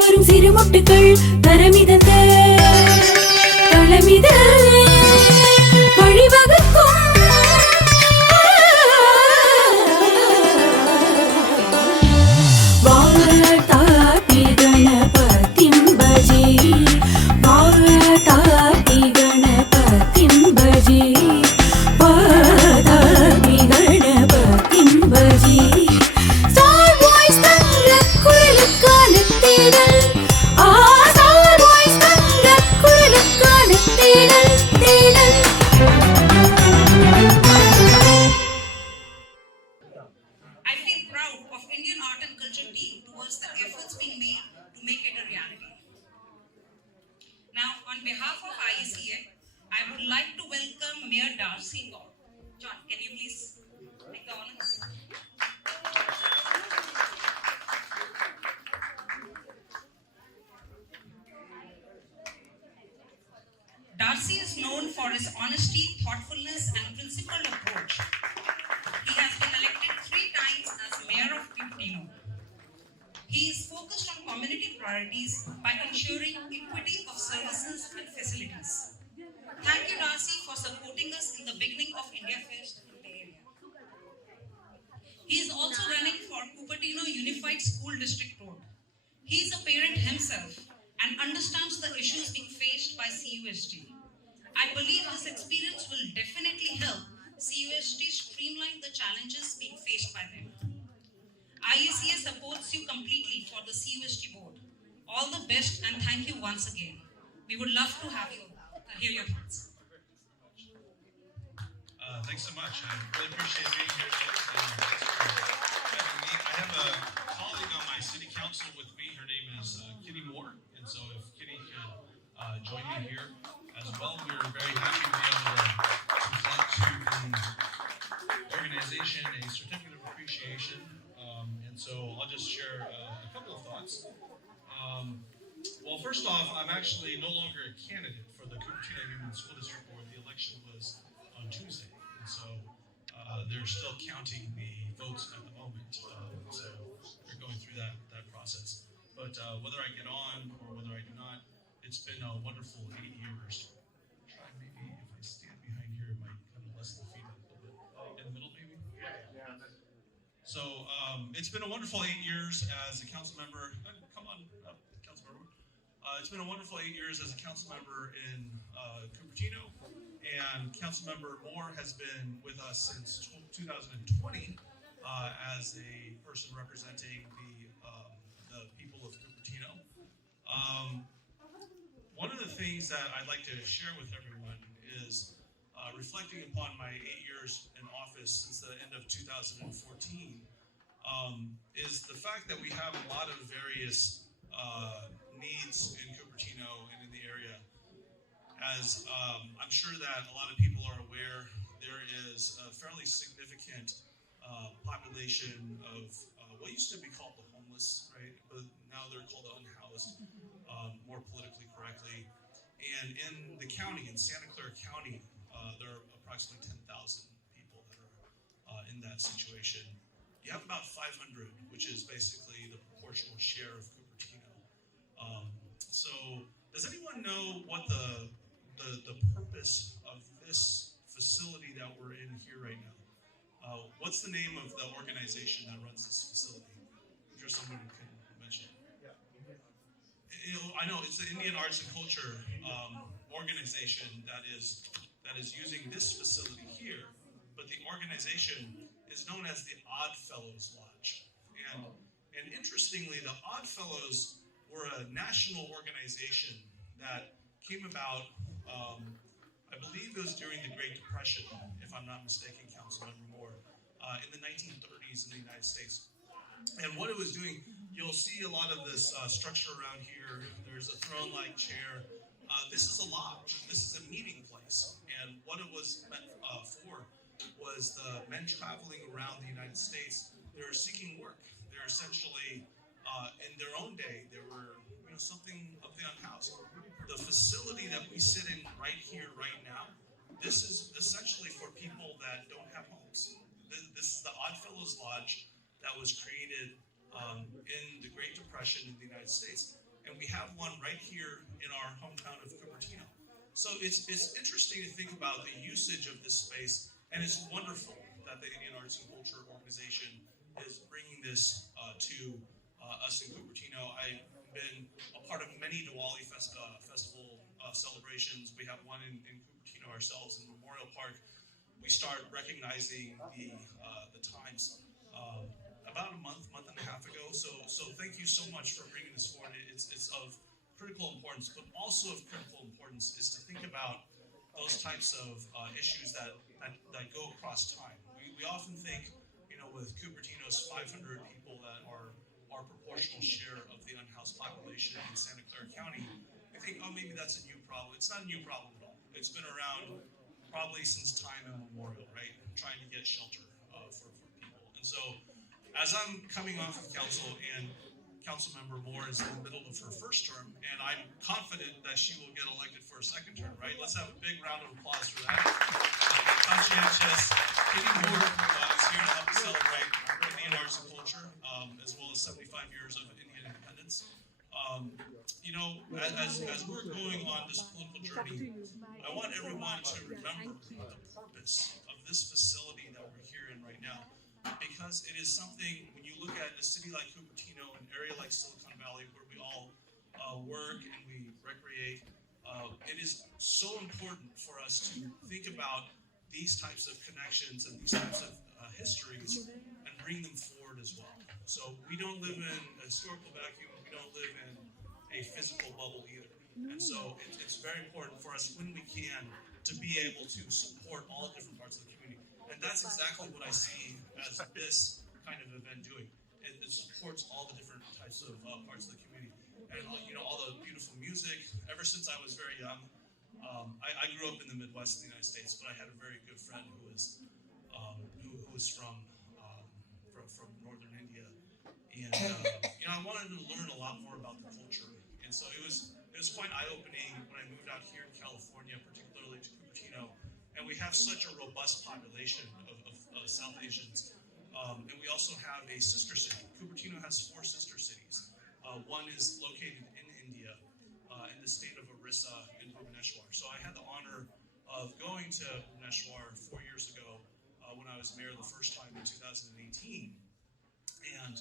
வரும் சிறு முட்டுக்கள் தரமிதந்த தளமித வழிவகுக்கும் வாதாபி கணபதிம் பஜே வாதாபி கணபதிம் பஜே வாதாபி கணபதிம் பஜே ஸ்டார் வாய்ஸ் தங்க குரலுக்கான தேடல் ஸ்டார் வாய்ஸ் தங்க குரலுக்கான தேடல் தேடல். I feel proud of Indian art and culture team towards the efforts being made to make it a reality. Now, on behalf of IECA, I would like to welcome Mayor DARCY. John, can you please take the honors? DARCY is known for his honesty, thoughtfulness, and principled approach. He has been elected 3 times as Mayor of Cupertino. He is focused on community priorities by ensuring equity of services and facilities. Thank you, DARCY, for supporting us in the beginning of India Fest in the area. He is also running for Cupertino Unified School District Road. He is a parent himself and understands the issues being faced by CUST. I believe his experience will definitely help CUST streamline the challenges being faced by them. IECA supports you completely for the CUST board. All the best and thank you once again. We would love to have you hear your thoughts. Thanks so much. I really appreciate being here today. Thanks for having me. I have a colleague on my city council with me. Her name is Kitty Moore. And so if Kitty could join me here as well, we're very happy to be able to present to the organization a certificate of appreciation. And so I'll just share a couple of thoughts. Well, first off, I'm actually no longer a candidate for the Cupertino Union School District Board. The election was on Tuesday, and so they're still counting the votes at the moment. So they're going through that process. But whether I get on or whether I do not, it's been a wonderful 8 years. Try maybe if I stand behind here, it might kind of lessen the feet a little bit. In the middle, maybe? Yeah. So it's been a wonderful 8 years as a council member. Come on up, council member. It's been a wonderful 8 years as a council member in Cupertino, and council member Moore has been with us since 2020 as a person representing the people of Cupertino. One of the things that I'd like to share with everyone is reflecting upon my 8 years in office since the end of 2014 is the fact that we have a lot of various needs in Cupertino and in the area. As I'm sure that a lot of people are aware, there is a fairly significant population of what used to be called the homeless, right? But now they're called the unhoused, more politically correctly. And in the county, in Santa Clara County, there are approximately 10,000 people that are in that situation. You have about 500, which is basically the proportional share of Cupertino. So does anyone know what the purpose of this facility that we're in here right now? What's the name of the organization that runs this facility? I'm sure someone can mention it. I know it's the Indian Arts and Culture organization that is using this facility here, but the organization is known as the Odd Fellows Lodge. And interestingly, the Odd Fellows were a national organization that came about, I believe it was during the Great Depression, if I'm not mistaken, Councilmember Moore, in the 1930s in the United States. And what it was doing, you'll see a lot of this structure around here. There's a throne-like chair. This is a lodge. This is a meeting place. And what it was meant for was the men traveling around the United States. They were seeking work. They're essentially, in their own day, they were something of the unhoused. The facility that we sit in right here, right now, this is essentially for people that don't have homes. This is the Odd Fellows Lodge that was created in the Great Depression in the United States. and we have one right here in our hometown of Cupertino. So it's interesting to think about the usage of this space, and it's wonderful that the Indian Arts and Culture Organization is bringing this to us in Cupertino. I've been a part of many Diwali festival celebrations. We have one in Cupertino ourselves in Memorial Park. We start recognizing the times about a month and a half ago. So thank you so much for bringing this forward. It's of critical importance, but also of critical importance is to think about those types of issues that go across time. We often think, with Cupertino's 500 people that are our proportional share of the unhoused population in Santa Clara County, we think, oh, maybe that's a new problem. It's not a new problem at all. It's been around probably since time immemorial, right? Trying to get shelter for people. And so, as I'm coming off of council, and Councilmember Moore is in the middle of her first term, and I'm confident that she will get elected for a second term, right? Let's have a big round of applause for that. Conscientious Kitty Moore is here to help us celebrate Indian arts and culture, as well as 75 years of Indian independence. As we're going on this political journey, I want everyone to remember the purpose of this facility that we're here in right now, because it is something, when you look at a city like Cupertino, an area like Silicon Valley, where we all work and we recreate, it is so important for us to think about these types of connections and these types of histories and bring them forward as well. So we don't live in a historical vacuum, we don't live in a physical bubble either. And so it's very important for us, when we can, to be able to support all different parts of the community. And that's exactly what I see as this kind of event doing. It supports all the different types of parts of the community. And all the beautiful music. Ever since I was very young, I grew up in the Midwest of the United States, but I had a very good friend who was from northern India, and I wanted to learn a lot more about the culture. And so it was quite eye-opening when I moved out here in California, particularly to Cupertino, and we have such a robust population of South Asians. And we also have a sister city. Cupertino has 4 sister cities. One is located in India, in the state of Orissa in Bhubaneswar. So I had the honor of going to Bhubaneswar 4 years ago when I was mayor the first time in 2018. And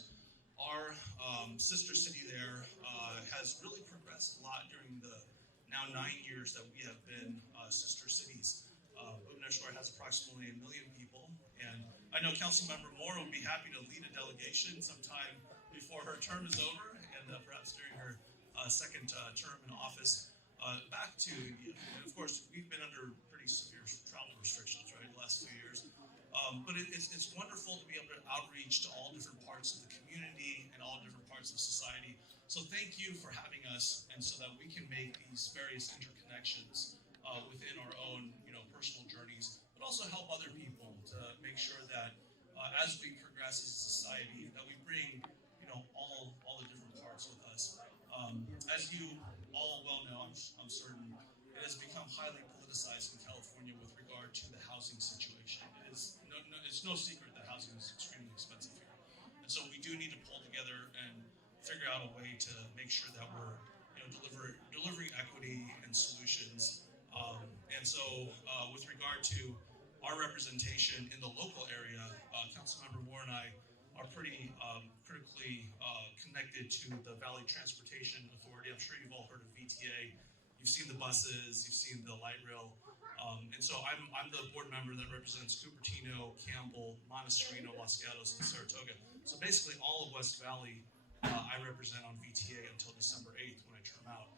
our sister city there has really progressed a lot during the now 9 years that we have been sister cities. Bhubaneswar has approximately 1 million people, and I know Councilmember Moore would be happy to lead a delegation sometime before her term is over, and perhaps during her second term in office, back to India. And of course, we've been under pretty severe travel restrictions, right, the last few years. But it's wonderful to be able to outreach to all different parts of the community and all different parts of society. So thank you for having us, and so that we can make these various interconnections within our own, personal journeys, but also help other people to make sure that as we progress as a society, that we bring, all the different parts with us. As you all well know, I'm certain, it has become highly politicized in California with regard to the housing situation. It's no secret that housing is extremely expensive here. And so we do need to pull together and figure out a way to make sure that we're delivering equity and solutions. And so with regard to our representation in the local area, Councilmember Moore and I are pretty critically connected to the Valley Transportation Authority. I'm sure you've all heard of VTA. You've seen the buses, you've seen the light rail. And so I'm the board member that represents Cupertino, Campbell, Montessorino, Los Gatos, and Saratoga. So basically all of West Valley I represent on VTA until December 8th when I term out.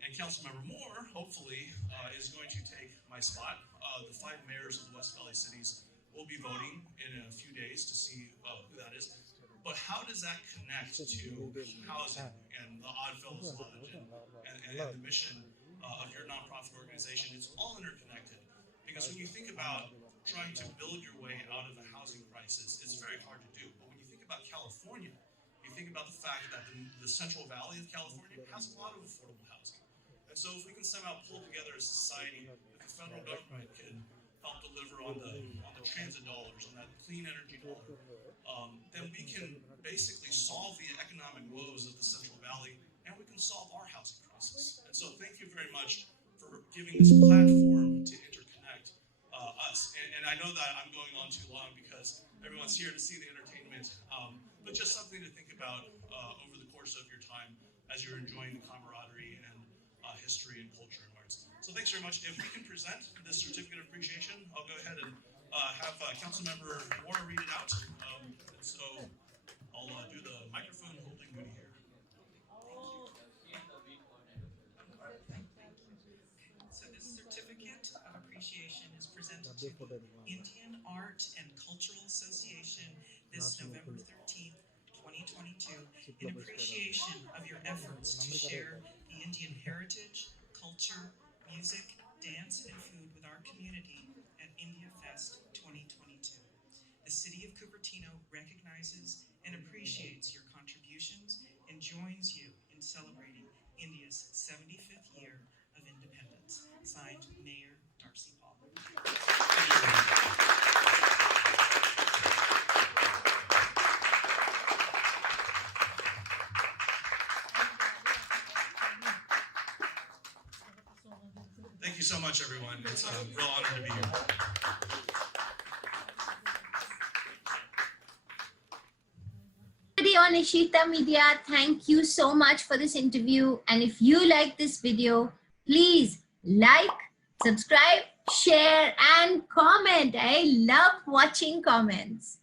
And Councilmember Moore, hopefully, is going to take my spot. The 5 mayors of the West Valley cities will be voting in a few days to see who that is. But how does that connect to housing and the Oddfellows Lodge and the mission of your nonprofit organization? It's all interconnected. Because when you think about trying to build your way out of a housing crisis, it's very hard to do. But when you think about California, you think about the fact that the Central Valley of California has a lot of affordable housing. And so if we can somehow pull together a society, if the federal government can help deliver on the transit dollars, on that clean energy dollar, then we can basically solve the economic woes of the Central Valley, and we can solve giving this platform to interconnect us. And I know that I'm going on too long because everyone's here to see the entertainment, but just something to think about over the course of your time as you're enjoying the camaraderie and history and culture and arts. So thanks very much. If we can present this certificate of appreciation, I'll go ahead and have Councilmember Moore read it out. So I'll do the microphone holding duty here. So this certificate of appreciation is presented to the Indian Art and Cultural Association this November 13th, 2022, in appreciation of your efforts to share the Indian heritage, culture, music, dance, and food with our community at India Fest 2022. The City of Cupertino recognizes and appreciates your contributions and joins you in celebrating India's 75th year of independence. Signed, Mayor Darcy Paul. Thank you so much, everyone. It's a real honor to be here. On Eshitha Media, thank you so much for this interview. And if you like this video, please like, subscribe, share, and comment. I love watching comments.